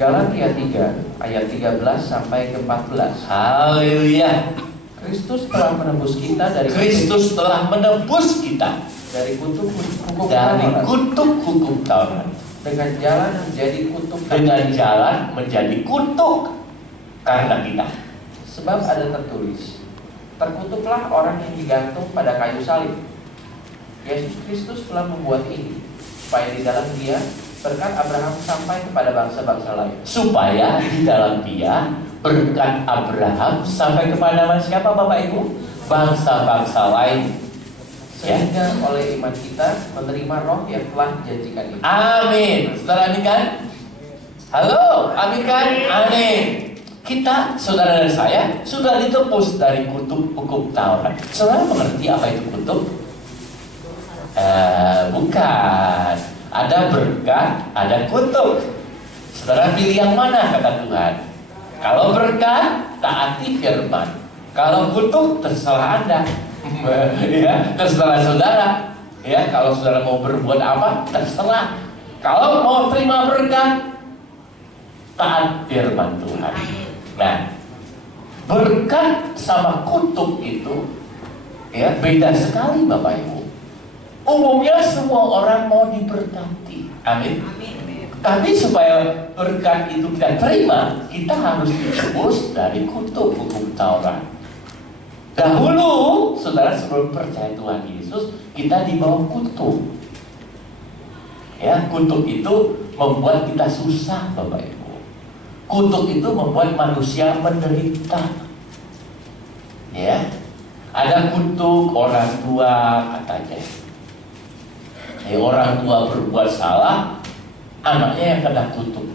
Galatia 3 ayat 13 sampai ke 14. Haleluya. Kristus telah menebus kita dari Kristus telah menebus kita dari kutuk hukum dari Taurat, kutuk hukum Taurat, dengan jalan menjadi kutuk dengan jalan menjadi kutuk karena kita. Sebab ada tertulis, terkutuklah orang yang digantung pada kayu salib. Yesus Kristus telah membuat ini, supaya di dalam Dia berkat Abraham sampai kepada bangsa-bangsa lain. Supaya di dalam Dia berkat Abraham sampai kepada siapa Bapak Ibu? Bangsa-bangsa lain. Sehingga oleh iman kita menerima roh yang telah dijanjikan itu. Amin. Setelah ini kan? Halo, amin kan? Amin. Kita, saudara dan saya, sudah ditebus dari kutuk hukum Taurat. Saudara mengerti apa itu kutuk? Bukan. Ada berkat, ada kutuk. Saudara pilih yang mana kata Tuhan? Kalau berkat, taati firman. Kalau kutuk, terserah Anda. Ya, terserah saudara. Ya, kalau saudara mau berbuat apa, terserah. Kalau mau terima berkat, taat firman Tuhan. Nah, berkat sama kutuk itu ya beda sekali Bapak Ibu. Umumnya semua orang mau diberkati. Amin. Tapi supaya berkat itu kita terima, kita harus ditebus dari kutuk hukum Taurat. Dahulu, saudara sebelum percaya Tuhan Yesus, kita di bawah kutuk. Ya, kutuk itu membuat kita susah, Bapak Ibu. Kutuk itu membuat manusia menderita. Ya, ada kutuk orang tua katanya. Orang tua berbuat salah, anaknya yang kena kutuk.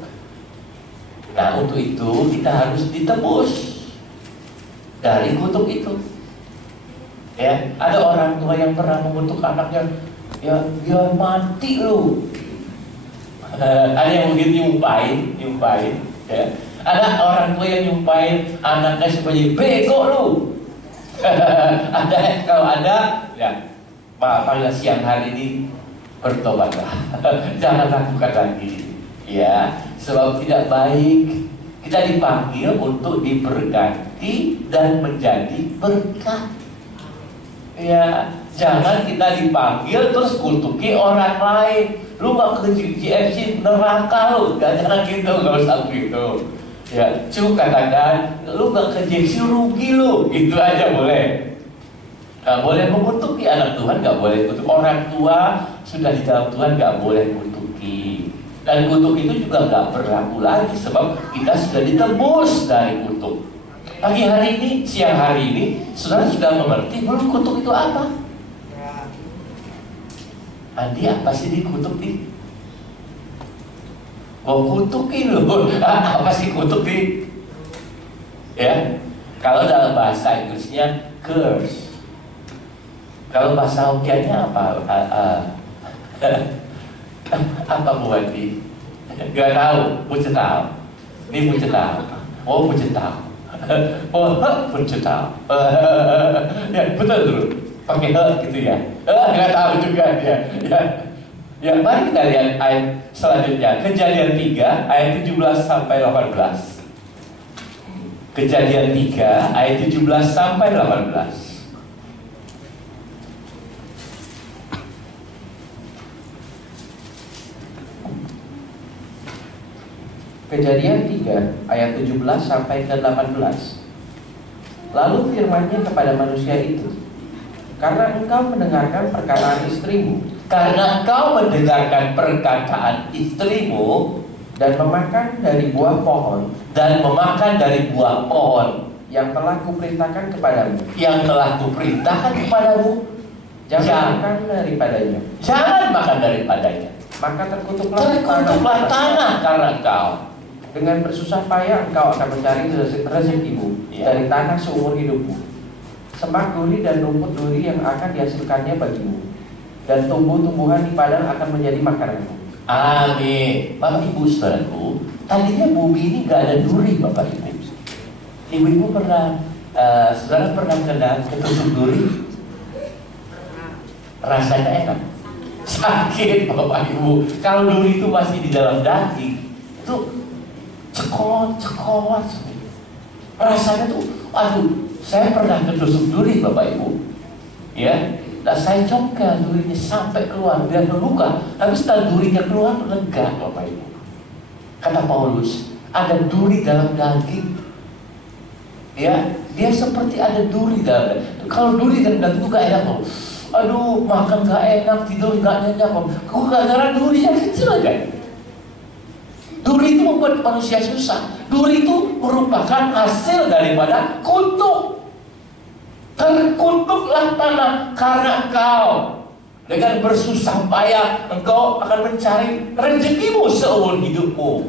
Nah, untuk itu kita harus ditebus dari kutuk itu. Ya, ada orang tua yang pernah mengutuk anaknya, ya biar mati lu. Ada yang mungkin nyumpain. Ya. Ada orang tua yang nyumpain anaknya supaya bego lu. Ada, kalau ada, ya pada siang hari ini bertobatlah. Jangan lakukan lagi. Ya, sebab tidak baik. Kita dipanggil untuk diberkati dan menjadi berkat. Ya, jangan kita dipanggil terus kutuki orang lain. Lu gak ke GFC neraka lu, jangan gitu, gak usah gitu. Ya, cuma katakan lu gak ke GFC rugi lu, gitu aja boleh. Gak boleh mengutuki anak Tuhan, gak boleh kutuk. Orang tua sudah di dalam Tuhan gak boleh kutuki. Dan kutuk itu juga gak berlaku lagi sebab kita sudah ditebus dari kutuk. Pagi hari ini, siang hari ini, saudara sudah mengerti belum kutuk itu apa? Andi apa sih dikutuk di? Oh kutukin loh. Apa sih kutuk di? Ya, kalau dalam bahasa Inggrisnya curse. Kalau bahasa Hokiannya apa? Apa buat di? Gak tahu. Pucetau. Ini pucetau. Oh pucetau. Oh pucetau. Ya betul dulu. Pakai gitu ya. Nggak tahu juga dia. Ya, mari kita lihat ayat selanjutnya. Kejadian 3 ayat 17 sampai 18. Kejadian 3 ayat 17 sampai 18. Kejadian 3 ayat 17 sampai ke 18. Lalu firman-Nya kepada manusia itu, karena engkau mendengarkan perkataan istrimu, dan memakan dari buah pohon yang telah kuperintahkan kepadamu, jangan makan daripadanya. Maka terkutuklah tanah karena engkau. Dengan bersusah payah engkau akan mencari rezekimu dari tanah seumur hidupmu. Semak duri dan rumput duri yang akan dihasilkannya bagimu, dan tumbuh-tumbuhan di padang akan menjadi makananmu. Amin. Bapak Ibu saudaraku, tadinya bumi ini gak ada duri Bapak Ibu. Ibu-ibu pernah, saudara pernah kena ketusuk duri? Rasanya enak? Sakit Bapak Ibu. Kalau duri itu masih di dalam daging, itu cekot. Rasanya tuh, aduh, saya pernah ketusuk duri Bapak Ibu, ya. Nah, saya congkel durinya sampai keluar, biar terluka. Tapi setelah durinya keluar, lega Bapak Ibu. Kata Paulus, ada duri dalam daging. Ya, dia seperti ada duri dalam daging. Kalau duri dalam daging itu gak enak loh. Aduh, makan gak enak, tidur gak nyenyak. Kok gara-gara duri yang kecil aja. Duri itu membuat manusia susah. Duri itu merupakan hasil daripada kutuk. Terkutuklah tanah karena engkau dengan bersusah payah engkau akan mencari rezekimu seumur hidupmu,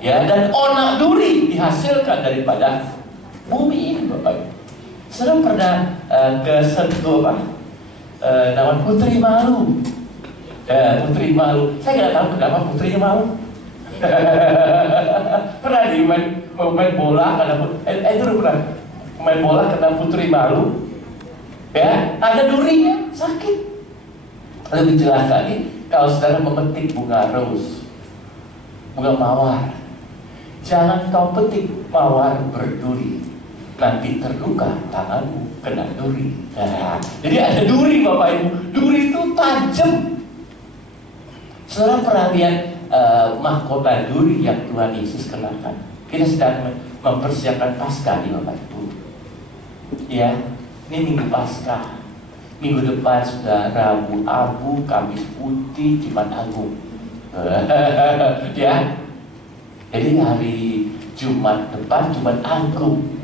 ya. Dan onak duri dihasilkan daripada bumi ini, Bapak. Saya pernah ke satu namanya Putri Malu. Putri Malu. Saya nggak tahu kenapa putrinya malu. Pernah di main bola karena itu pernah main bola kena Putri Malu, ya, ada durinya, sakit. Lebih jelas lagi, kalau saudara memetik bunga rose, bunga mawar, jangan kau petik mawar berduri, nanti terluka tanganmu kena duri. Nah, jadi ada duri Bapak Ibu, duri itu tajam. Saudara pernah lihat mahkota duri yang Tuhan Yesus kenakan? Kita sedang mempersiapkan Paskah di Bapak Ibu. Ya, ini Minggu Paskah. Minggu depan sudah Rabu Abu, Kamis Putih, Jumat Agung. Ya, jadi hari Jumat depan Jumat Agung.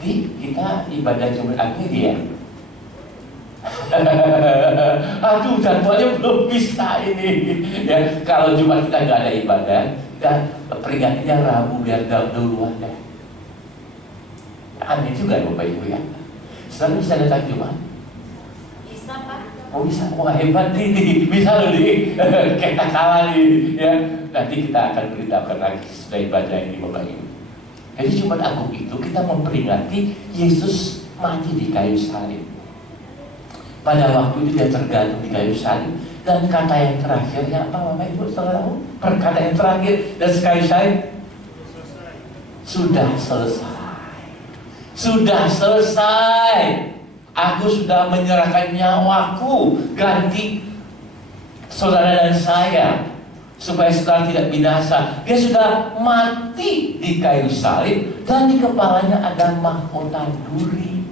Jadi kita ibadah Jumat Agung ini ya. Aduh, jadwalnya belum bisa ini. Ya, kalau Jumat kita nggak ada ibadah, kita peringatinya Rabu biar duluan deh. Aneh juga Bapak Ibu ya. Selalu bisa datang Jumat. Bisa Pak. Oh bisa, wah hebat nih, bisa loh nih. Kita kalah nih, ya. Nanti kita akan beritahukan lagi sudah ibadah ini Bapak Ibu. Jadi Jumat Agung itu kita memperingati Yesus mati di kayu salib. Pada waktu itu dia tergantung di kayu salib, dan kata yang terakhirnya apa Bapak Ibu tahu? Perkata yang terakhir dan kayu salib, sudah selesai. Sudah selesai. Aku sudah menyerahkan nyawaku ganti saudara dan saya, supaya saudara tidak binasa. Dia sudah mati di kayu salib, dan di kepalanya ada mahkota duri.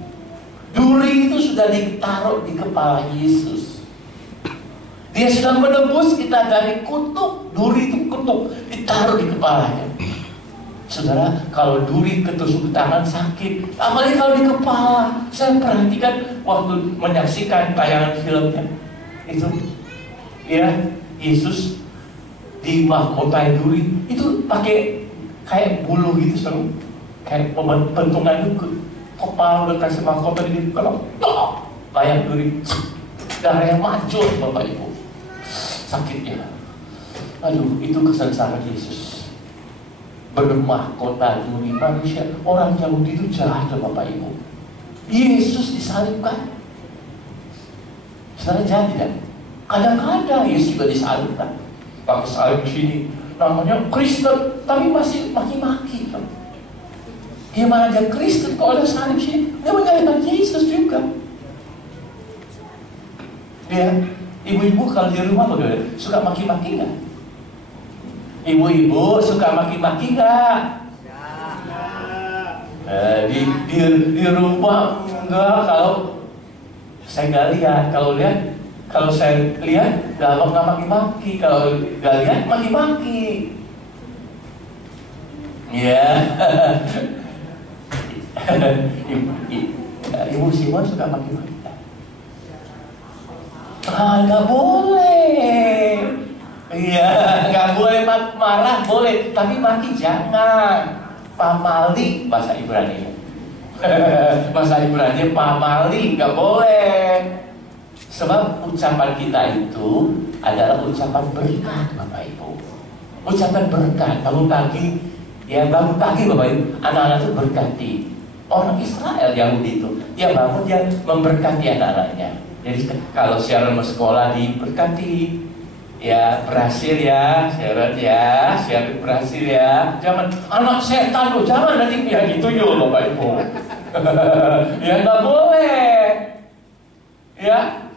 Duri itu sudah ditaruh di kepala Yesus. Dia sudah menebus kita dari kutuk. Duri itu kutuk, ditaruh di kepalanya. Saudara, kalau duri ketusuk tangan sakit, apalagi kalau di kepala. Saya perhatikan waktu menyaksikan tayangan filmnya itu, ya, Yesus di mahkota duri itu pakai kayak bulu gitu, seru, kayak pentungan itu, kepala udah kasih mahkota di kalau kayak duri, darah yang mancur Bapak Ibu, sakitnya. Aduh, itu kesengsaraan Yesus. Bermahkota duri manusia. Orang Yahudi itu jahat Bapak Ibu. Yesus disalibkan. Saudara jahat tidak? Kadang-kadang Yesus juga disalibkan. Pakai salib sini, namanya Kristen, tapi masih maki-maki. Gimana dia Kristen kalau ada salib sini? Dia menyalibkan Yesus juga. Ya, ibu-ibu kalau di rumah bagaimana? Suka maki-maki nggak? Ibu-ibu suka maki-maki nggak? Di rumah enggak. Kalau saya nggak lihat, kalau saya lihat nggak maki-maki, kalau nggak lihat maki-maki. Ya. Ibu Simon suka maki-maki. Nggak boleh. Iya, nggak boleh marah, boleh, tapi maki jangan. Pamali bahasa Ibrani. Bahasa Ibrani pamali nggak boleh. Sebab ucapan kita itu adalah ucapan berkat Bapak Ibu. Ucapan berkat. Bangun pagi, ya bangun pagi Bapak Ibu, anak-anak itu berkati. Orang Israel Yahudi itu, dia bangun, dia memberkati anak-anaknya. Jadi kalau siaran sekolah diberkati, Ya berhasil ya, syarat ya, syarat berhasil ya. Jangan anak setan loh, jangan nanti ya gitu yo Bapak Ibu. Ya nggak boleh. Ya.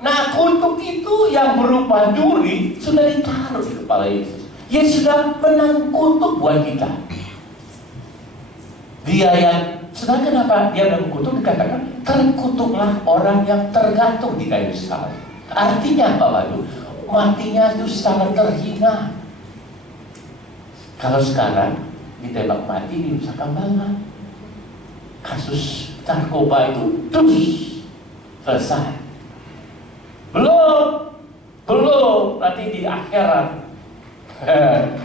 Nah kutuk itu yang berupa duri sudah ditaruh di kepala Yesus. Yesus sudah menang kutuk buat kita. Dia yang sedang kenapa dia mengutuk dikatakan terkutuklah orang yang tergantung di kayu salib. Artinya apa Bapak Ibu? Matinya itu sangat terhina. Kalau sekarang ditembak mati di Nusa Kambangan, kasus narkoba itu terus selesai. Belum nanti di akhirat.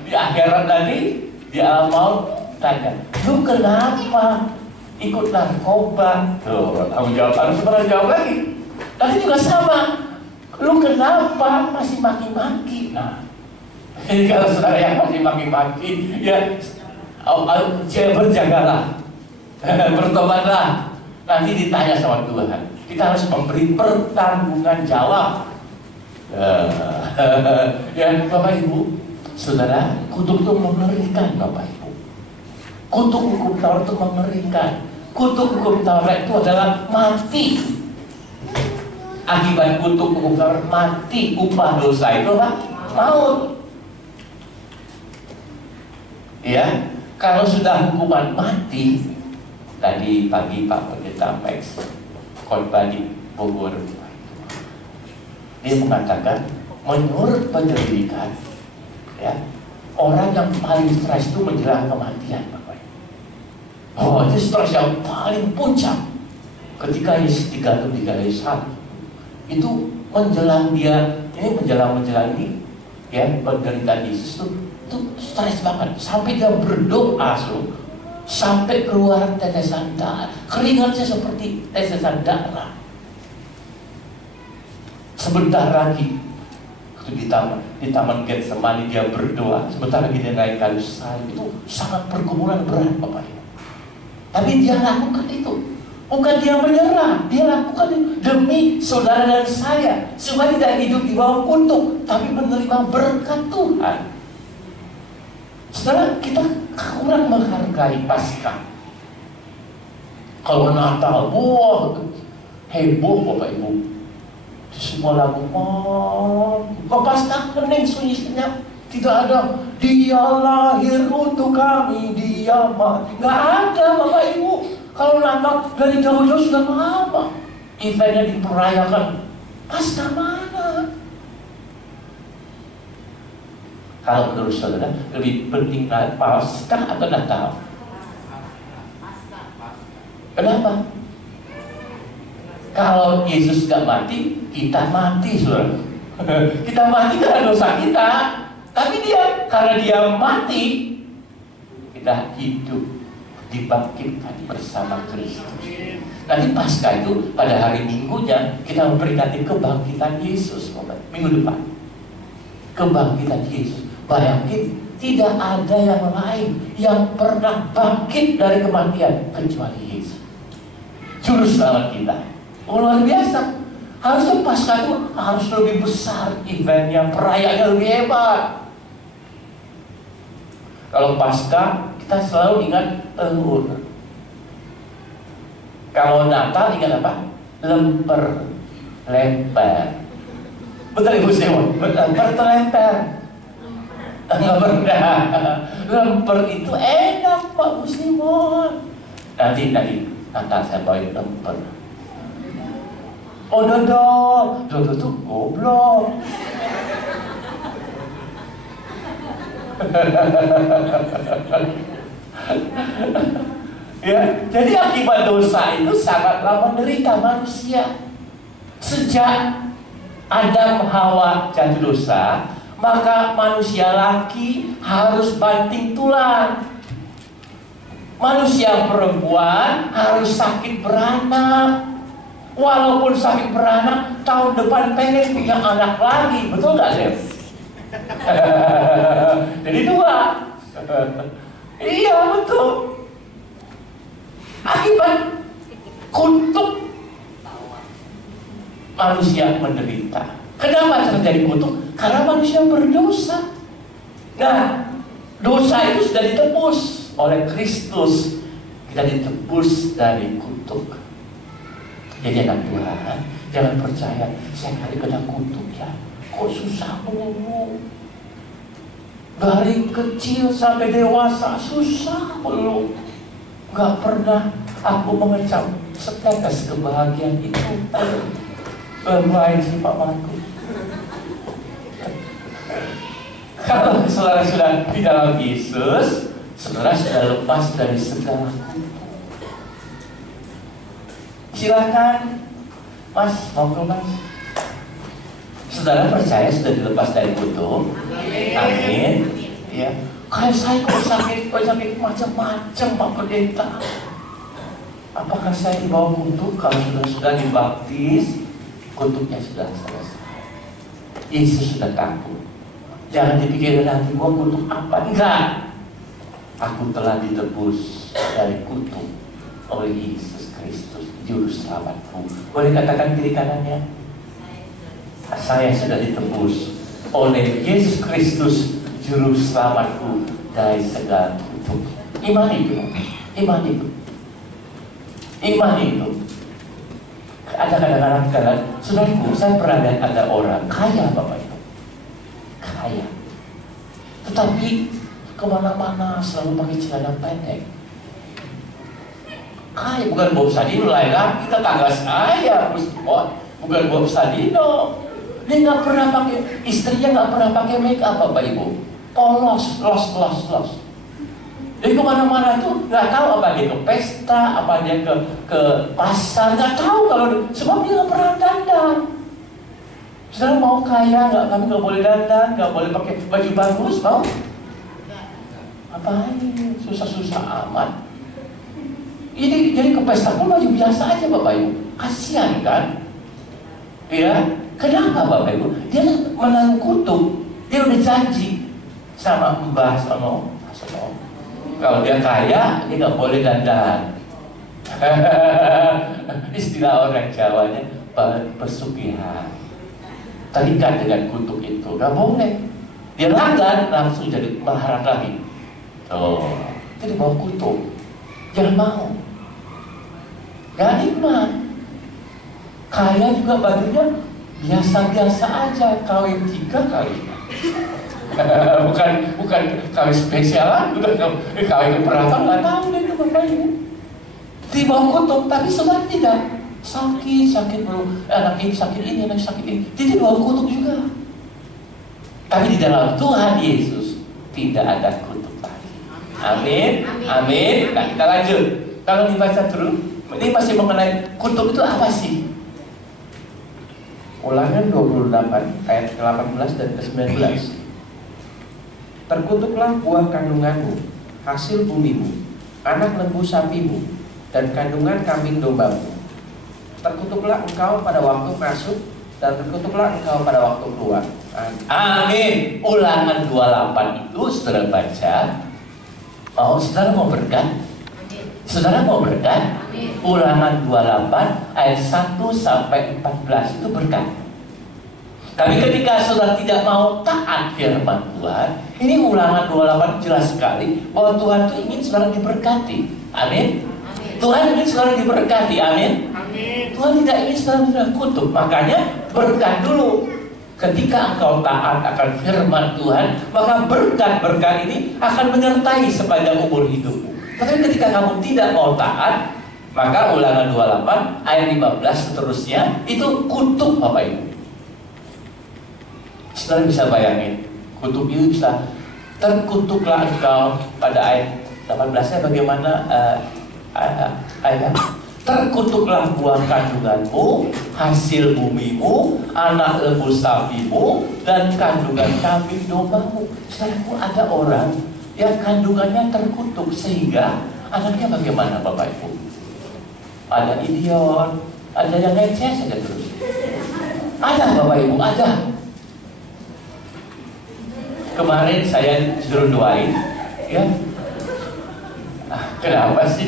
Di akhirat nanti di alam maut tanya, lu kenapa ikut narkoba? Tuh, tanggung jawab harus pernah jawab lagi. Nanti juga sama. Lu kenapa masih maki-maki? Nah, ini kalau saudara yang masih maki-maki, ya berjagalah, bertobatlah. Nanti ditanya sama Tuhan. Kita harus memberi pertanggungan jawab. Ya Bapak Ibu, saudara, kutuk itu mengerikan Bapak Ibu. Kutuk hukum Taurat itu mengerikan. Kutuk hukum Taurat itu adalah mati. Akibat kutuk hukum Taurat mati, upah dosa itu apa? Maut. Ya, kalau sudah hukuman mati, tadi pagi Pak Pendeta Max khotbah di Bogor, dia mengatakan menurut penyelidikan, ya, orang yang paling stres itu menjelang kematian, Bapak. Oh, itu stres yang paling puncak ketika Yesus digantung di kayu salib. Itu menjelang dia ini menjelang ini ya penderitaan Yesus itu stres banget sampai dia berdoa sampai keluar tetesan darah, keringatnya seperti tetesan darah. Sebentar lagi di taman Getsemani dia berdoa, sebentar lagi dia naik kayu salib. Itu sangat pergumulan berat Bapak Ibu. Tapi dia lakukan itu. Bukan dia menyerah, dia lakukan demi saudara dan saya supaya tidak hidup di bawah kutuk, tapi menerima berkat Tuhan. Saudara, kita kurang menghargai Paskah. Kalau Natal, wah heboh Bapak Ibu. Semua lagu, kok Paskah hening sunyi senyap. Tidak ada, dia lahir untuk kami, dia mati. Nggak ada Bapak Ibu. Kalau Natal dari jauh-jauh sudah lama eventnya diperayakan. Paskah mana? Kalau menurut saudara lebih penting Paskah atau Natal? Kenapa? Kalau Yesus gak mati, kita mati saudara. Kita mati karena dosa kita. Tapi dia, karena dia mati, kita hidup, dibangkitkan bersama Kristus. Nanti Paskah itu pada hari Minggunya kita memperingati kebangkitan Yesus, minggu depan. Kebangkitan Yesus. Bayangin, tidak ada yang lain yang pernah bangkit dari kematian kecuali Yesus. Juru selamat kita. Oh, luar biasa. Harusnya Paskah itu harus lebih besar eventnya, perayaannya lebih hebat. Kalau Paskah kita selalu ingat telur. Kalau Natal ingat apa? Lemper, lemper. Betul Ibu Simon? Lemper atau lemper? Lemper itu enak Pak Bu Simon. Nanti Natal saya bawain lemper. Oh Dodo tuh goblok. Ya, jadi akibat dosa itu sangatlah menderita manusia. Sejak Adam Hawa jatuh dosa, maka manusia laki harus banting tulang. Manusia perempuan harus sakit beranak. Walaupun sakit beranak, tahun depan pengen punya anak lagi, betul nggak Dev? Jadi dua. Iya betul. Akibat kutuk manusia menderita. Kenapa terjadi kutuk? Karena manusia berdosa. Nah, dosa itu sudah ditebus oleh Kristus. Kita ditebus dari kutuk. Jadi anak Tuhan, jangan percaya saya kali kena kutuk ya. Kok susah melulu. Dari kecil sampai dewasa susah melulu. Gak pernah aku mengecap setetes kebahagiaan itu. Bermain sih Pak Marco. Kalau saudara sudah di dalam Yesus, saudara sudah lepas dari segala kutuk. Silakan, Mas, monggo Mas. Saudara percaya sudah dilepas dari kutuk? Amin. Ya. Kayak saya kok sakit macam-macam Pak Pendeta. Apakah saya dibawa kutuk? Kalau sudah dibaptis, kutuknya sudah selesai. Yesus sudah takut. Jangan dipikirkan nanti gua kutuk apa? Enggak. Aku telah ditebus dari kutuk oleh Yesus Kristus, Juru Selamatku. Boleh katakan kiri kanannya? Saya sudah ditebus oleh Yesus Kristus, Juru Selamatku dari segala kutuk. Iman itu. Ada kadang-kadang, saudaraku, saya pernah lihat ada orang kaya Bapak Ibu, kaya, tetapi kemana-mana selalu pakai celana pendek. Kaya bukan Bob Sadino, lain lagi tetangga saya, bukan Bob Sadino. Dia nggak pernah pakai, istrinya nggak pernah pakai make up Bapak Ibu, polos. Jadi kemana-mana itu nggak tahu apa dia ke pesta, apa dia ke pasar, nggak tahu kalau sebab dia nggak pernah dandan. Saudara mau kaya nggak? Kami nggak boleh dandan, nggak boleh pakai baju bagus, mau? Apa ini susah-susah amat? Ini jadi ke pesta pun baju biasa aja Bapak Ibu, kasihan kan? Ya, kenapa Bapak Ibu? Dia menanggung kutuk, dia udah janji sama Mbah Sono. Kalau dia kaya, dia nggak boleh dandan. Istilah orang Jawanya pesugihan. Terikat dengan kutuk itu, nggak boleh. Dia langgan langsung jadi melarat lagi. Itu di bawah kutuk. Jangan mau. Gak nikmat. Kaya juga bajunya biasa-biasa aja, kawin 3 kali. bukan kawin spesialan, bukan kawin keberatan, nggak tahu deh itu Bapak Ibu. Di bawah kutuk, tapi sudah tidak sakit belum, anak ini sakit ini, anak sakit ini, jadi di bawah kutuk juga. Tapi di dalam Tuhan Yesus tidak ada kutuk lagi. Amin. Nah kita lanjut. Kalau dibaca terus, ini masih mengenai kutuk itu apa sih? Ulangan 28 ayat ke-18 dan ke-19. Terkutuklah buah kandunganmu, hasil bumimu, anak lembu sapimu, dan kandungan kambing dombamu. Terkutuklah engkau pada waktu masuk, dan terkutuklah engkau pada waktu keluar. Amin. Ulangan 28 itu saudara baca. Saudara mau berkat? Saudara mau berkat? Ulangan 28 ayat 1 sampai 14 itu berkat. Tapi ketika saudara tidak mau taat firman Tuhan, ini Ulangan 28 jelas sekali bahwa Tuhan itu ingin saudara diberkati. Amin. Tuhan ingin saudara diberkati. Amin. Tuhan tidak ingin saudara kutuk. Makanya berkat dulu. Ketika engkau taat akan firman Tuhan, maka berkat-berkat ini akan menyertai sepanjang umur hidupmu. Tapi ketika kamu tidak mau taat, maka Ulangan 28 ayat 15 seterusnya itu kutuk Bapak Ibu. Saudara bisa bayangin, kutuk itu bisa terkutuklah engkau pada ayat 18-nya bagaimana ayat terkutuklah buah kandunganmu, hasil bumimu, anak lembu sapimu, dan kandungan kambing dombamu. Saudaraku, ada orang yang kandungannya terkutuk sehingga anaknya bagaimana Bapak Ibu? Ada idiot, ada yang ngeceh saja terus. Ada Bapak Ibu, ada. Kemarin saya suruh doain, ya. Kenapa sih?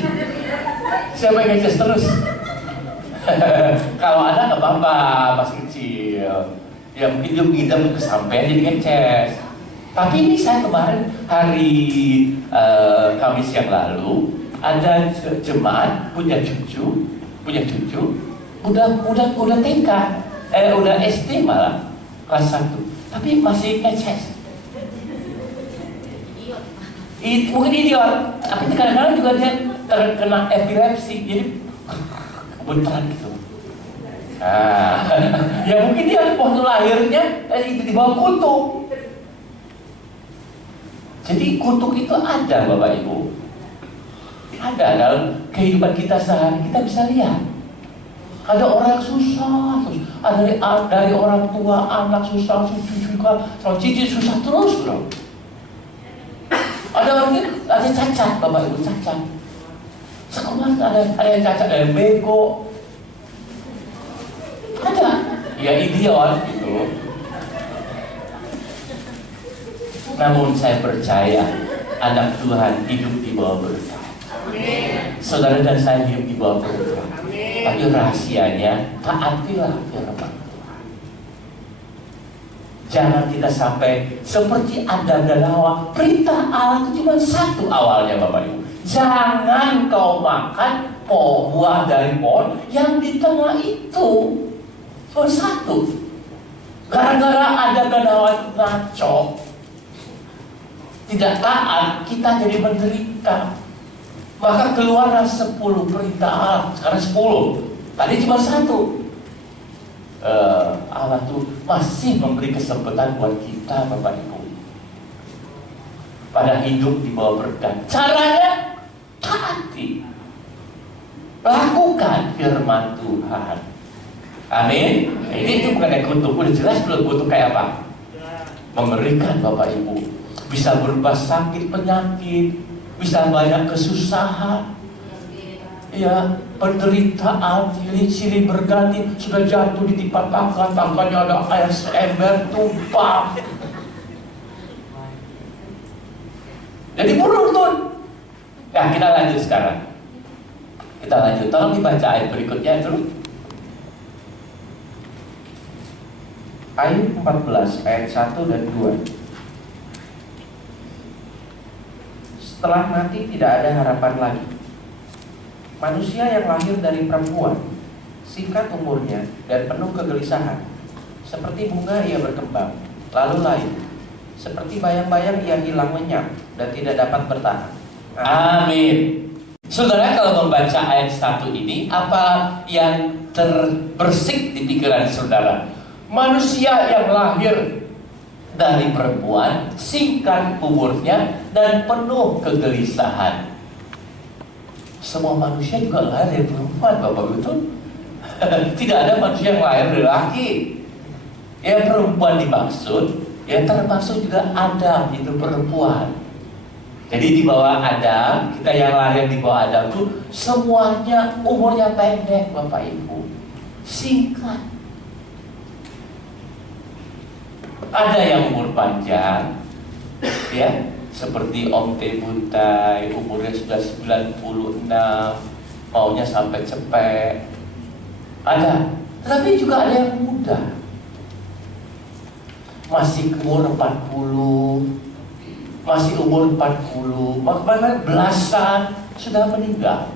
Siapa yang ngeceh terus? Kalau ada nggak apa-apa, masih kecil. Ya mungkin dia ngidam kesampean jadi ngeces. Tapi ini saya kemarin hari Kamis yang lalu ada jemaat punya cucu udah TK, udah SD malah kelas 1, tapi masih ngeces. Mungkin idiot, tapi kadang-kadang juga dia terkena epilepsi, jadi kebetulan gitu. Nah, ya mungkin dia waktu lahirnya di bawah kutuk. Jadi kutuk itu ada, Bapak Ibu. Ada dalam kehidupan kita sehari, kita bisa lihat. Ada orang susah, ada dari orang tua, anak susah, cucu juga, cici susah terus loh. Ada orang ada cacat, Bapak Ibu, cacat. Sekolah ada yang cacat, ada yang bego. Ada, ya idiot gitu. Namun saya percaya anak Tuhan hidup di bawah berkat. Saudara dan saya hidup di bawah berkat. Tapi rahasianya taatilah firman Tuhan. Jangan kita sampai seperti Adam dan Hawa. Perintah Allah itu cuma satu awalnya, Bapak Ibu. Jangan kau makan buah dari pohon yang di tengah itu. Cuma satu. Gara-gara Adam dan Hawa itu ngaco, tidak taat, kita jadi menderita. Maka keluarlah 10 perintah Allah. Sekarang 10. Tadi cuma satu. Allah tuh masih memberi kesempatan buat kita, Bapak Ibu, pada hidup di bawah berkat. Caranya taati, lakukan firman Tuhan. Amin. Ini bukan yang kutuk. Udah jelas belum kutuk kayak apa? Mengerikan, Bapak Ibu. Bisa berupa sakit, penyakit, bisa banyak kesusahan, ya, penderitaan, silih berganti, sudah jatuh di tipat tangkanya ada air seember tumpah. Jadi beruntun. Ya, kita lanjut sekarang. Kita lanjut. Tolong dibaca ayat berikutnya terus. Ayub 14 ayat 1 dan 2. Setelah mati tidak ada harapan lagi. Manusia yang lahir dari perempuan, singkat umurnya dan penuh kegelisahan. Seperti bunga ia berkembang, lalu layu. Seperti bayang-bayang ia hilang lenyap dan tidak dapat bertahan. Amin. Saudara, kalau membaca ayat 1 ini, apa yang terbersih di pikiran saudara? Manusia yang lahir dari perempuan, singkat umurnya dan penuh kegelisahan. Semua manusia juga lahir dari perempuan, Bapak, betul? Tidak ada manusia yang lahir dari laki. Ya, perempuan dimaksud, ya termasuk juga Adam, itu perempuan. Jadi di bawah Adam, kita yang lahir di bawah Adam itu semuanya umurnya pendek, Bapak Ibu, singkat. Ada yang umur panjang, ya, seperti Om T. Buntai, umurnya sudah 96, maunya sampai cepet. Ada, tapi juga ada yang muda, masih umur 40, masih umur 40, bahkan belasan sudah meninggal.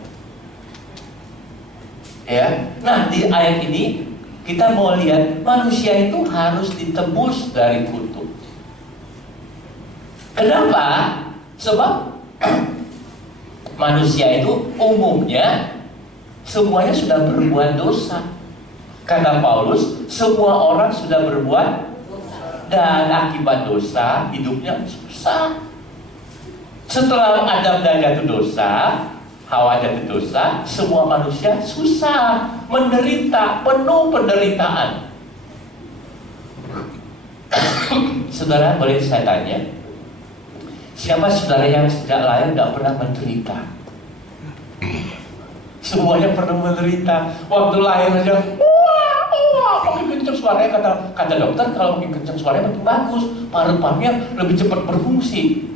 Ya, nah di ayat ini kita mau lihat manusia itu harus ditebus dari kutuk. Kenapa? Sebab manusia itu umumnya semuanya sudah berbuat dosa. Kata Paulus, semua orang sudah berbuat dan akibat dosa hidupnya susah. Setelah Adam dan jatuh dosa, Hawa jatuh dosa, semua manusia susah, menderita, penuh penderitaan. Saudara, boleh saya tanya, siapa saudara yang sejak lahir tidak pernah menderita? Semuanya pernah menderita. Waktu lahir aja, wah, makin kencang suaranya, kata dokter, kalau makin kencang suaranya makin bagus, paru-parunya lebih cepat berfungsi.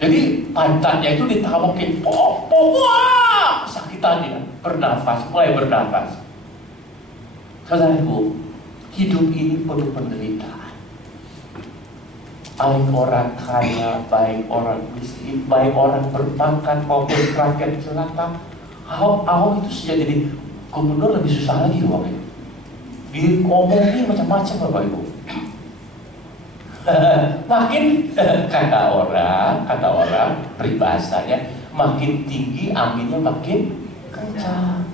Jadi pantatnya itu ditabokin, wah, kesakitan dia, bernafas, mulai bernafas. Saudaraku, hidup ini penuh penderitaan. Baik orang kaya, baik orang miskin, baik orang berpangkat maupun rakyat jelata. Ahok itu sejak jadi gubernur lebih susah lagi loh, Bapak Ibu. Dia ngomongin macam-macam, Bapak Ibu. Makin kata orang peribahasanya, makin tinggi anginnya makin kencang.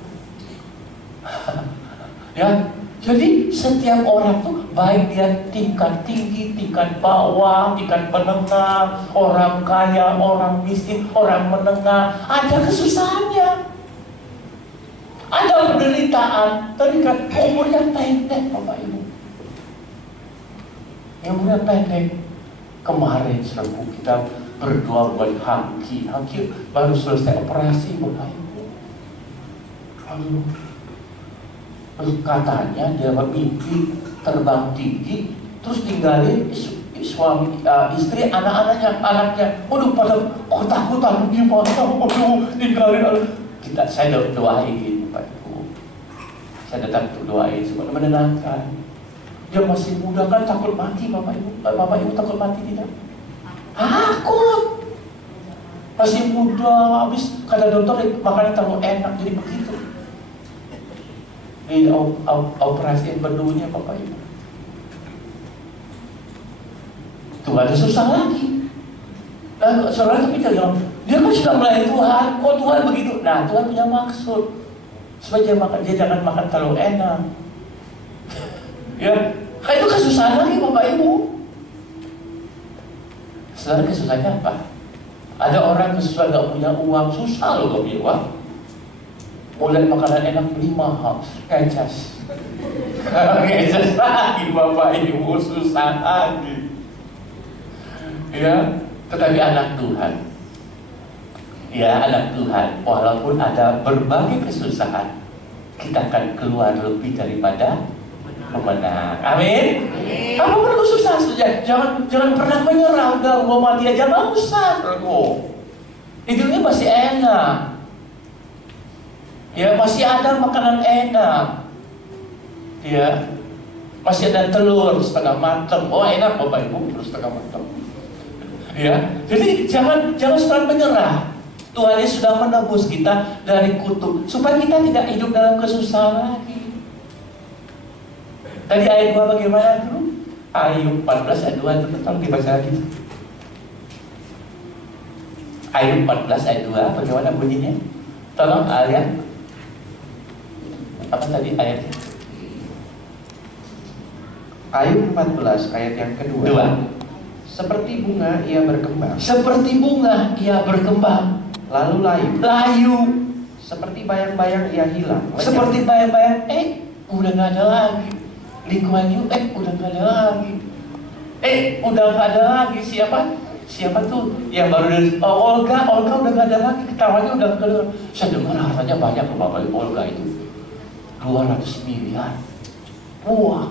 Ya, jadi setiap orang tuh baik dia tingkat tinggi, tingkat bawah, tingkat menengah, orang kaya, orang miskin, orang menengah, ada kesusahannya, ada penderitaan. Terikat umurnya pendek, Bapak Ibu. Yang umurnya pendek. Kemarin selalu kita berdoa buat Hangki baru selesai operasi, Bapak Ibu. Katanya dia mimpi terbang tinggi, terus tinggalin suami, istri, anaknya. Waduh, pada ketakutan gimana? Waduh, tinggalin. Saya doain, Pak Ibu. Saya datang untuk doain, supaya menenangkan. Dia masih muda kan, takut mati, Bapak Ibu. Bapak Ibu takut mati tidak? Takut. Masih muda, habis kata dokter makannya terlalu enak, jadi begitu. Di operasi empedunya, Bapak Ibu. Tuhan susah lagi. Nah, saudara kita bilang, dia kan sudah melayani Tuhan, kok Tuhan begitu? Nah, Tuhan punya maksud supaya dia jangan makan terlalu enak. Ya, itu kesusahan lagi, Bapak Ibu. Saudara, kesusahannya apa? Ada orang kesusahan gak punya uang, susah loh gak punya uang. Mulai makanan enak beli mahal, ngecas lagi, Bapak Ibu, susah lagi. Ya, tetapi anak Tuhan, ya anak Tuhan, walaupun ada berbagai kesusahan, kita akan keluar lebih daripada pemenang. Amin. Apapun kesusahan saja, jangan pernah menyerah. Udah mau mati aja nggak usah. Hidupnya masih enak. Ya, masih ada makanan enak. Ya, masih ada telur setengah matang. Oh, enak, Bapak Ibu, telur setengah matang. Ya, jadi jangan selalu menyerah. Tuhan Yesus sudah menebus kita dari kutuk supaya kita tidak hidup dalam kesusahan lagi. Tadi ayat 2 bagaimana dulu? Ayub 14 ayat 2 itu tolong dibaca lagi. Ayub 14 ayat 2 bagaimana bunyinya? Tolong ayat. Apa tadi ayatnya? Ayub 14 ayat yang kedua. Seperti bunga ia berkembang. Seperti bunga ia berkembang. Lalu layu. Seperti bayang-bayang ia hilang. Seperti bayang-bayang, udah nggak ada lagi. Lingkungan udah nggak ada lagi. Udah nggak ada lagi. Siapa tuh? Yang baru dari Olga udah nggak ada lagi. Ketawanya udah nggak ada. Saya dengar hartanya banyak loh, Bapak Olga itu. 200 miliar. Wah,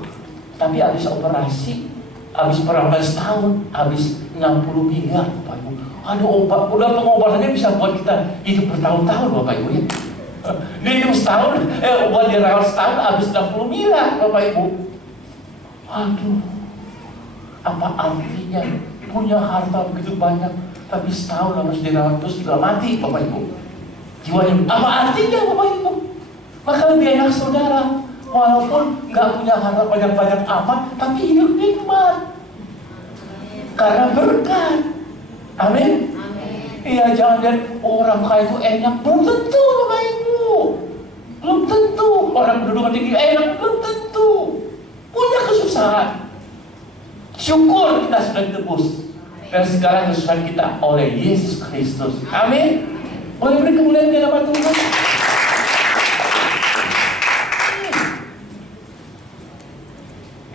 tapi habis operasi, habis perawatan setahun, habis 60 miliar, Bapak Ibu. Aduh, udah pengobatannya bisa buat kita hidup bertahun-tahun, Bapak Ibu ya. Dia hidup setahun, buat dirawat setahun habis 60 miliar, Bapak Ibu. Aduh, apa artinya punya harta begitu banyak, tapi setahun harus dirawat terus sudah mati, Bapak Ibu. Jiwanya, apa artinya, Bapak Ibu? Maka lebih enak saudara, walaupun nggak punya harta banyak-banyak amat, tapi hidup nikmat karena berkat. Amin. Iya, jangan lihat orang kaya itu enak, belum tentu, Bapak Ibu. Belum tentu orang berdudukan tinggi enak, belum tentu. Punya kesusahan. Syukur kita sudah ditebus dari segala kesusahan kita oleh Yesus Kristus. Amin. Boleh beri kemuliaan di hadapan Tuhan.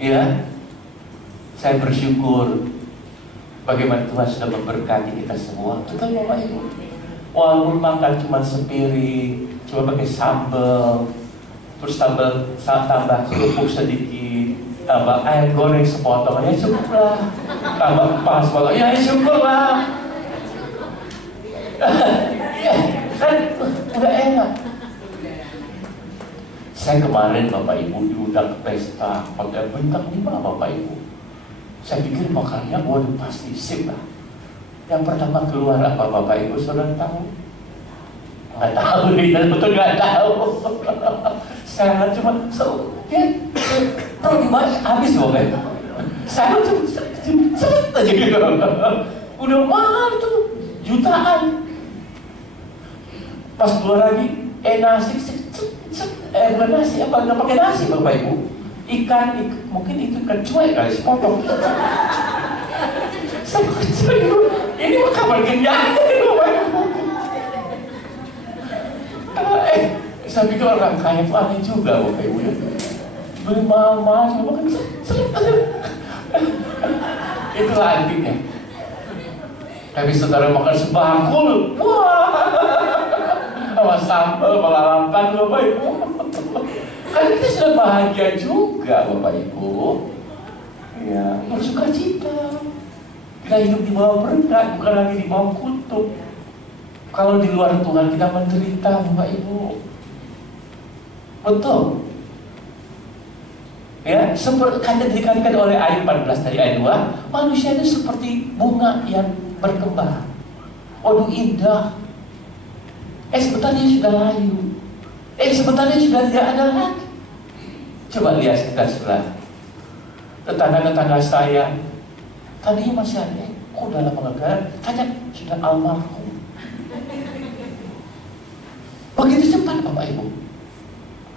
Ya, saya bersyukur bagaimana Tuhan sudah memberkati kita semua. Betul, Bapak Ibu. Walaupun makan cuma sepiring, cuma pakai sambal, terus tambah kerupuk sedikit, tambah air goreng sepotong, ya cukuplah. Tambah pas sepotong, ya syukurlah. Ya, kan udah enak. Saya kemarin Bapak Ibu diundang ke pesta hotel bintang 5 Bapak Ibu. Saya pikir makannya waduh pasti sip lah. Yang pertama keluar apa Bapak Ibu saudara tahu? Nggak tahu nih, betul nggak tahu. Saya cuma ya, kalau gimana habis Bapak Ibu. Saya cuma seret aja gitu. Udah mahal tuh jutaan. Pas keluar lagi, nasi, bukan nasi, apa nggak pakai nasi Bapak Ibu? Ikan, mungkin itu ikan cuek kali, sepotong. Saya ini mah kabar kenyang Bapak Ibu. Saya pikir orang kaya itu aneh juga Bapak Ibu ya. Beli mahal-mahal, cuma makan itulah antiknya. Tapi saudara makan sebakul, wah, sama sambal, lalapan Bapak Ibu. Kan kita sudah bahagia juga Bapak Ibu. Ya, bersuka cita. Kita hidup di bawah berkat, bukan lagi di bawah kutuk. Kalau di luar Tuhan kita menderita Bapak Ibu. Betul. Ya, seperti dikatakan oleh ayat 14 tadi ayat 2, manusia itu seperti bunga yang berkembang. Waduh indah. Sebentar dia sudah layu. Sebentar dia sudah tidak ada lagi. Coba lihat sekitar sebelah. Tetangga-tetangga saya tadinya masih ada, kok dalam pengajaran tanya sudah almarhum. Begitu cepat Bapak Ibu.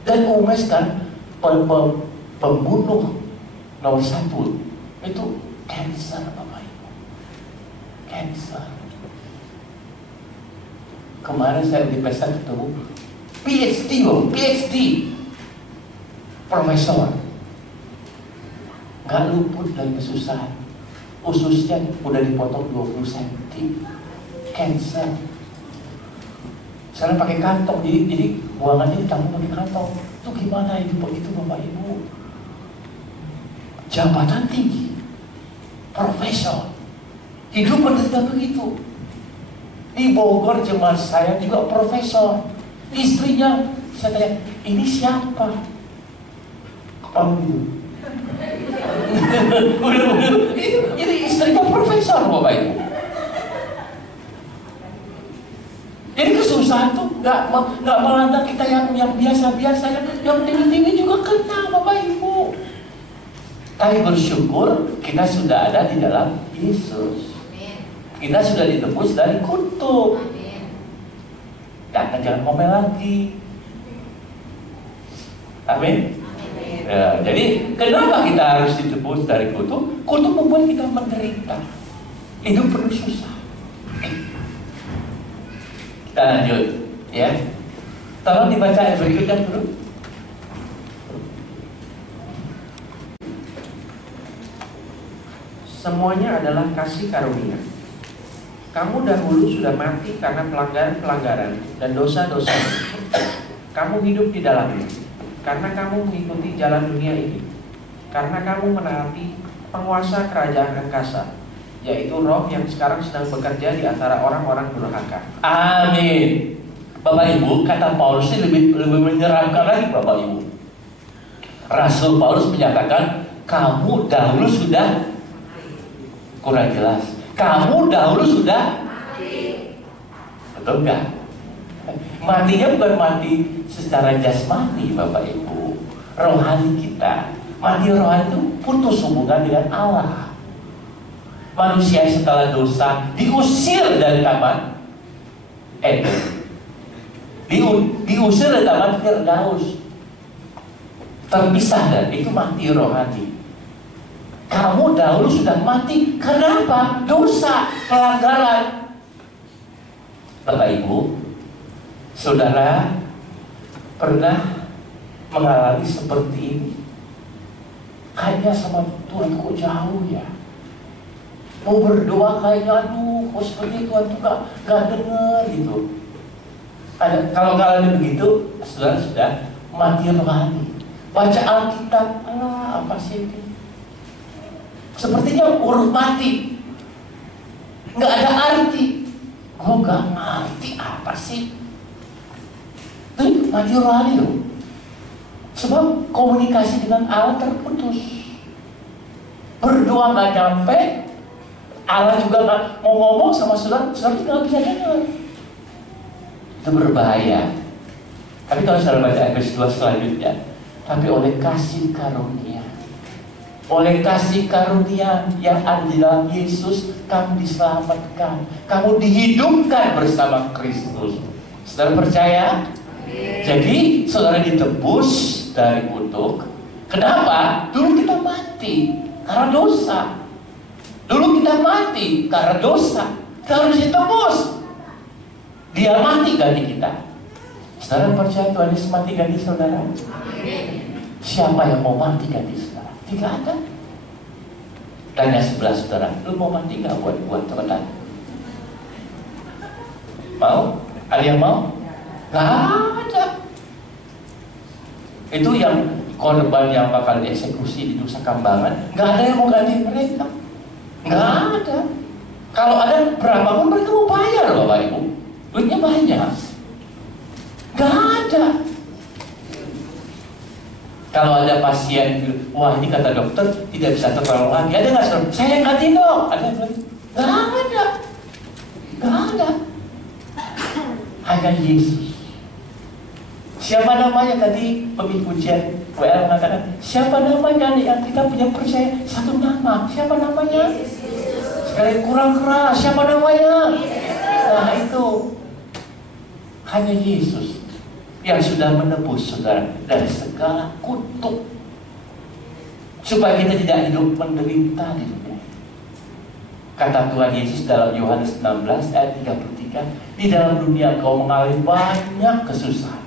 Dan Umes kan pembunuh nomor 1 itu cancer Bapak Ibu. Cancer. Kemarin saya di pesta ketemu PhD profesor, nggak luput dari kesusahan. Ususnya udah dipotong 20 cm, cancer. Sekarang pakai kantong, jadi buangannya ditanggung pakai kantong. Itu gimana itu begitu Bapak Ibu? Jabatan tinggi, profesor, hidup menderita begitu. Di Bogor jemaat saya juga profesor. Istrinya, saya tanya, ini siapa? Kepala gitu. Jadi istrinya profesor Bapak Ibu. Jadi kesusahan tuh nggak melanda kita yang biasa-biasa, yang tinggi-tinggi juga kena Bapak Ibu. Tapi bersyukur kita sudah ada di dalam Yesus. Kita sudah ditebus dari kutuk. Jangan ngomel lagi. Amin. Ya, jadi kenapa kita harus ditebus dari kutuk? Kutuk membuat kita menderita. Hidup penuh susah. Kita lanjut, ya. Tolong dibaca ayat berikutnya dulu. Semuanya adalah kasih karunia. Kamu dahulu sudah mati karena pelanggaran-pelanggaran dan dosa-dosa. Kamu hidup di dalamnya karena kamu mengikuti jalan dunia ini. Karena kamu menaati penguasa kerajaan angkasa, yaitu roh yang sekarang sedang bekerja di antara orang-orang durhaka. Amin. Bapak Ibu, kata Paulus ini lebih menyeramkan lagi Bapak Ibu. Rasul Paulus menyatakan, kamu dahulu sudah, kurang jelas, kamu dahulu sudah mati. Betul nggak? Matinya bukan mati secara jasmani Bapak Ibu, rohani kita. Mati rohani itu putus hubungan dengan Allah. Manusia setelah dosa diusir dari taman Eden, diusir dari taman Firdaus, terpisah, dan itu mati rohani. Kamu dahulu sudah mati. Kenapa? Dosa, pelanggaran. Bapak Ibu, saudara pernah mengalami seperti ini? Kayaknya sama Tuhan kok jauh ya. Mau berdoa kayaknya aduh kok seperti Tuhan tuh gak dengar gitu. Kalau kalian begitu, saudara sudah mati rohani. Baca Alkitab, apa sih ini? Sepertinya huruf mati, nggak ada arti. Gue nggak ngerti apa sih. Itu mati rohani loh. Sebab komunikasi dengan Allah terputus. Berdoa nggak nyampe, Allah juga nggak mau ngomong sama saudara, saudara nggak bisa dengar. Itu berbahaya. Tapi kalau saudara baca ayat 2 selanjutnya, tapi oleh kasih karunia yang ada di dalam Yesus, kamu diselamatkan, kamu dihidupkan bersama Kristus. Saudara percaya? Jadi saudara ditebus dari kutuk. Kenapa? Dulu kita mati karena dosa. Dulu kita mati karena dosa. Kita harus ditebus. Dia mati ganti kita. Saudara percaya Tuhan Yesus mati ganti saudara? Siapa yang mau mati ganti saudara? Tidak ada. Tanya sebelah saudara, lu mau mati gak buat teman? Mau? Ada yang mau? Gak ada. Itu yang korban yang bakal dieksekusi di Nusa Kambangan, gak ada yang mau ganti mereka. Gak ada. Kalau ada berapapun mereka mau bayar loh Bapak Ibu. Duitnya banyak. Gak ada. Kalau ada pasien, wah ini kata dokter tidak bisa tertolong lagi, ada nggak saudara? Saya yang ganti dok. Ada yang bilang, nggak ada, nggak ada. Hanya Yesus. Siapa namanya tadi pemilik pujian WL mengatakan, siapa namanya yang kita punya percaya satu nama? Siapa namanya? Sekali kurang keras, siapa namanya? Nah itu hanya Yesus yang sudah menebus saudara dari segala kutuk, supaya kita tidak hidup menderita di dunia. Kata Tuhan Yesus dalam Yohanes 16 ayat 33, di dalam dunia kau mengalami banyak kesusahan,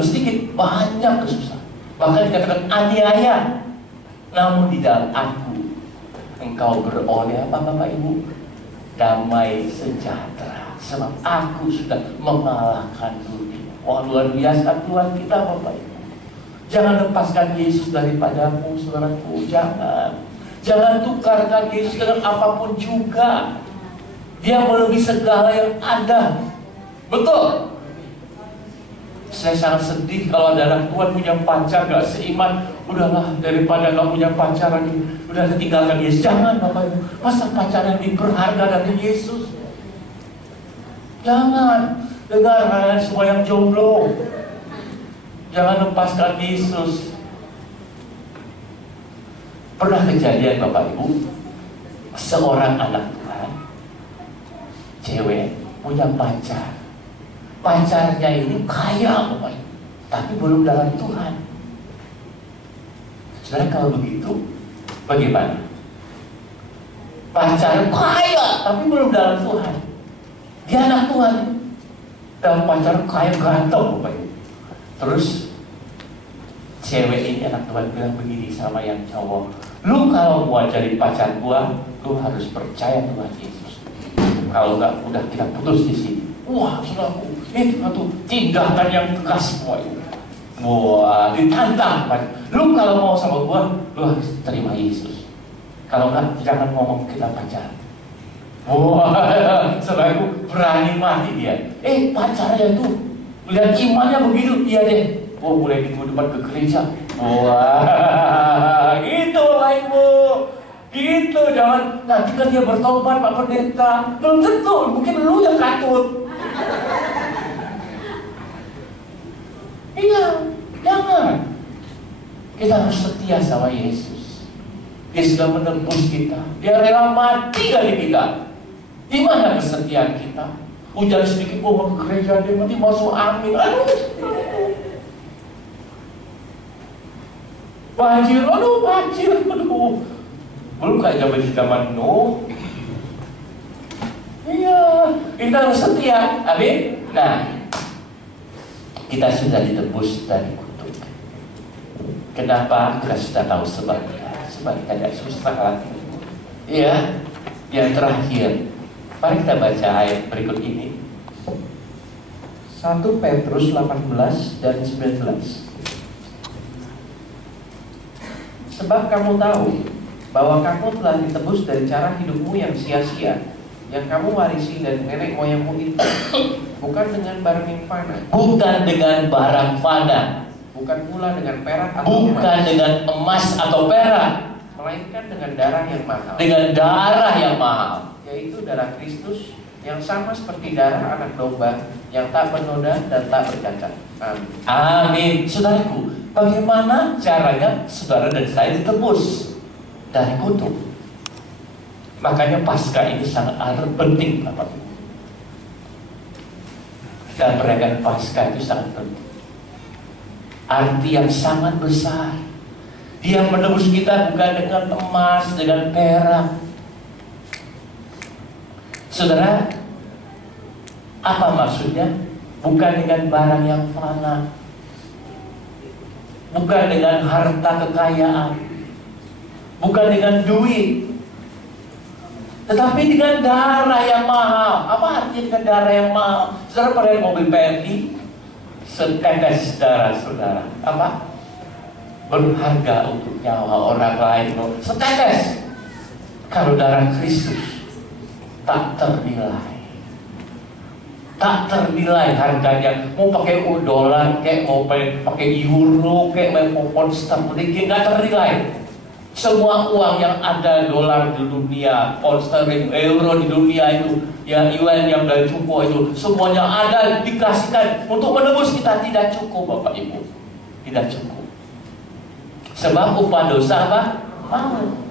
sedikit banyak kesusahan, bahkan dikatakan aniaya, namun di dalam aku engkau beroleh apa Bapak Ibu? Damai sejahtera. Sebab aku sudah mengalahkan dunia. Wah luar biasa Tuhan kita Bapak Ibu. Jangan lepaskan Yesus daripadamu saudaraku. Jangan tukarkan Yesus dengan apapun juga. Dia melebihi segala yang ada. Betul. Saya sangat sedih kalau ada anak Tuhan punya pacar gak seiman. Udahlah daripada gak punya pacar lagi, udah tinggalkan Yesus. Jangan Bapak Ibu. Masa pacaran lebih berharga dari Yesus? Jangan. Dengar kalian semua yang jomblo, jangan lepaskan Yesus. Pernah kejadian Bapak Ibu, seorang anak Tuhan, cewek, punya pacar. Pacarnya ini kaya Bapak Ibu, tapi belum dalam Tuhan. Saudara kalau begitu, bagaimana? Pacar kaya, tapi belum dalam Tuhan. Dia anak Tuhan, dalam pacar kaya ganteng Bapak Ibu. Terus cewek ini anak Tuhan bilang begini sama yang cowok, lu kalau mau jadi pacar gua, lu harus percaya Tuhan Yesus. Kalau enggak, udah kita putus di sini. Wah, saudaraku, itu satu tindakan yang tegas semua itu. Wah, ditantang. Lu kalau mau sama gua, lu harus terima Yesus. Kalau enggak, jangan ngomong kita pacaran. Wah, saudaraku berani mati dia. Pacarnya itu lihat imannya begitu, iya deh. Oh, boleh depan ke gereja. Wah, gitu lah Ibu. Gitu, jangan nanti kan dia bertobat Pak Pendeta. Belum tentu, mungkin lu yang katut. Iya, jangan. Kita harus setia sama Yesus. Dia sudah menebus kita. Dia rela mati dari kita. Di mana kesetiaan kita? Hujan sedikit mau ke gereja, dia mati masuk angin. Aduh. Banjir, banjir. Belum kayak zaman Nuh. Iya, kita harus setia. Amin. Nah, kita sudah ditebus dari kutuk. Kenapa? Kita sudah tahu sebabnya. Sebab kita tidak susah lagi. Iya. Yang terakhir, mari kita baca ayat berikut ini. 1 Petrus 18 dan 19. Sebab kamu tahu bahwa kamu telah ditebus dari cara hidupmu yang sia-sia, yang kamu warisi dari nenek moyangmu itu, bukan dengan barang yang fana, bukan dengan barang fana, bukan pula dengan perak atau bukan emas, dengan emas atau perak, melainkan dengan darah yang mahal, dengan darah yang mahal, yaitu darah Kristus yang sama seperti darah anak domba yang tak bernoda dan tak bercacat. Amin. Amin. Saudaraku, bagaimana caranya saudara dan saya ditebus dari kutuk? Makanya Paskah ini sangat penting, Bapak Ibu. Kita merayakan Paskah itu sangat penting. Arti yang sangat besar. Dia menebus kita bukan dengan emas, dengan perak. Saudara, apa maksudnya? Bukan dengan barang yang fana, bukan dengan harta kekayaan, bukan dengan duit, tetapi dengan darah yang mahal. Apa artinya dengan darah yang mahal? Saudara pernah mobil PNI, setetes darah saudara, apa? Berharga untuk nyawa orang lain. Setetes. Kalau darah Kristus tak ternilai, tak ternilai harganya. Mau pakai dolar, kayak mau pakai euro, kayak mau pound sterling, nggak ternilai. Semua uang yang ada, dolar di dunia, pound sterling, euro di dunia itu, ya yuan yang dari cukup itu, semuanya ada dikasihkan untuk menebus kita. Tidak cukup, Bapak Ibu, tidak cukup. Sebab upah dosa apa?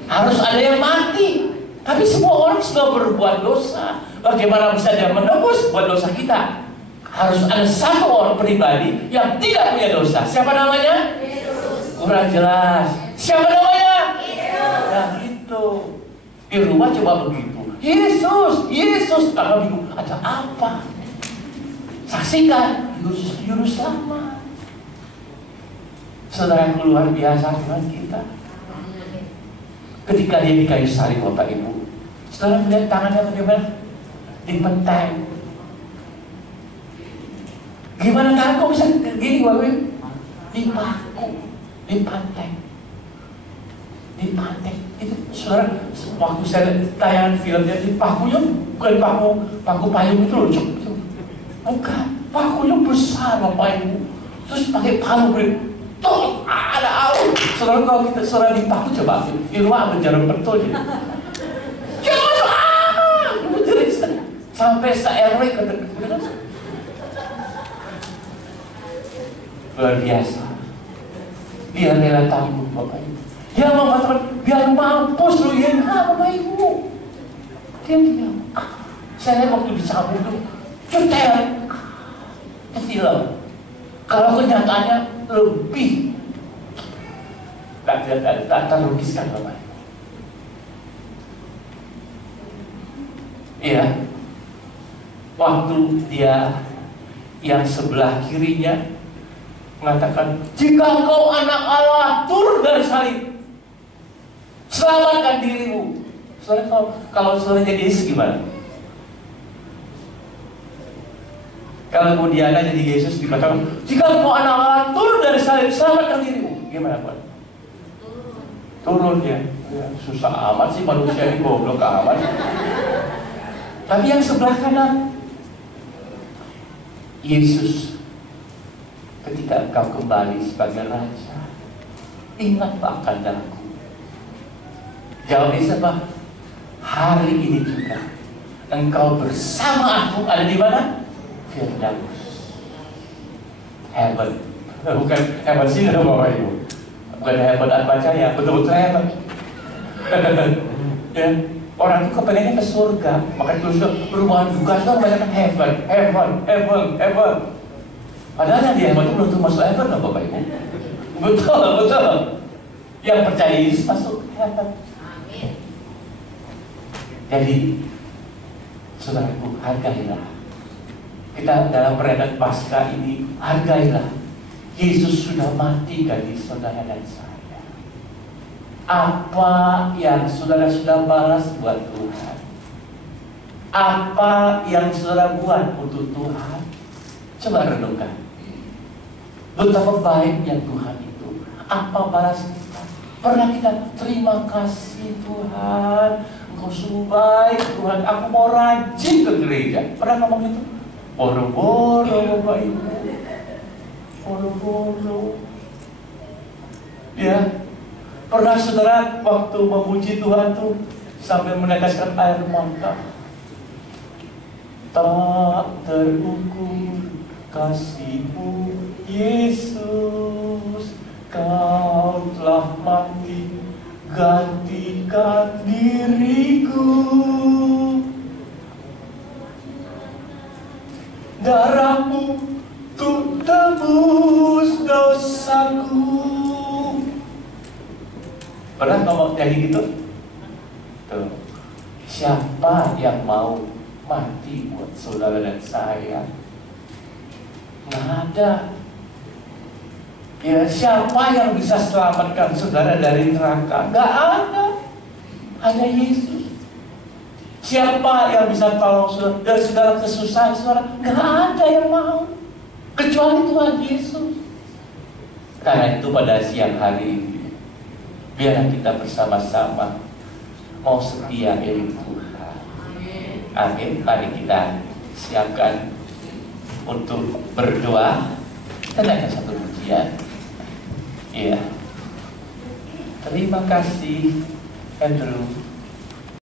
Harus ada yang mati. Tapi semua orang sudah berbuat dosa. Bagaimana bisa dia menebus buat dosa kita? Harus ada satu orang pribadi yang tidak punya dosa. Siapa namanya? Yesus. Kurang jelas. Siapa namanya? Yesus. Nah gitu. Di rumah coba begitu. Yesus, Yesus. Kalau bingung, ada apa? Saksikan. Juru selamat. Saudara yang luar biasa dengan kita. Ketika dia di kayu salib, Bapak Ibu, saudara melihat tangannya bagaimana? Dipenteng. Gimana tangan kok bisa gini, Bapak Ibu? Dipaku, dipanteng, dipanteng. Itu saudara, waktu saya tayangan filmnya, pakunya bukan paku payung itu loh, bukan, pakunya besar, Bapak Ibu. Terus pakai palu beri. Tuh, ada aul. Saudara, kalau kita saudara dipaku, coba di luar ambil jarum pentul gitu. Jangan jerit sampai se-RW ke dekat. Luar biasa. Dia rela tanggung, Bapak Ibu. Dia mengatakan, biar mampus lu ya, Bapak Ibu. Dia diam. Saya waktu disambung itu, cetel. Itu film. Kalau kenyataannya lebih tak terlukiskan, Bapak. Iya. Waktu dia yang sebelah kirinya mengatakan, jika kau anak Allah, turun dari salib, selamatkan dirimu. Soalnya kalau saudara jadi Yesus gimana? Kalau Mudiana jadi Yesus dikatakan, jika kau anak Allah, turun dari salib, selamatkan dirimu. Gimana, Pak? Turun ya. Susah amat sih manusia ini, goblok amat. Tapi yang sebelah kanan, Yesus, ketika engkau kembali sebagai Raja, ingatlah akan aku. Jawab Yesus apa? Hari ini juga engkau bersama aku ada di mana? Firdaus, heaven. Bukan heaven sih, Bapak Ibu. Bukan heaven bacanya, betul-betul heaven. Ya, orang itu kepengennya ke surga, makanya terus perubahan juga itu banyak heaven, heaven, heaven, heaven. Padahal yang di heaven itu belum masuk heaven, Bapak Ibu. Betul, betul. Yang percaya Yesus masuk heaven. Amin. Jadi, saudaraku, hargailah. Kita dalam perayaan Paskah ini, hargailah. Yesus sudah mati bagi saudara dan saya. Apa yang saudara sudah balas buat Tuhan? Apa yang saudara buat untuk Tuhan? Coba renungkan. Betapa baiknya Tuhan itu. Apa balas kita? Pernah kita terima kasih Tuhan, Engkau sungguh baik Tuhan, aku mau rajin ke gereja. Pernah ngomong itu? Boro-boro Bapak Ibu, boro-boro. Ya, pernah saudara waktu memuji Tuhan tuh sampai meneteskan air mata. Tak terukur kasih-Mu Yesus, Kau telah mati gantikan diriku. Darah-Mu untuk tebus dosaku. Pernah ngomong nyanyi gitu? Tuh. Siapa yang mau mati buat saudara dan saya? Nggak ada. Ya, siapa yang bisa selamatkan saudara dari neraka? Nggak ada. Hanya Yesus. Siapa yang bisa tolong saudara dari segala kesusahan saudara? Nggak ada yang mau, kecuali Tuhan Yesus. Karena itu pada siang hari ini, biarlah kita bersama-sama mau setia milik Tuhan. Amin. Mari kita siapkan untuk berdoa. Kita ada satu pujian. Iya. Terima kasih Andrew.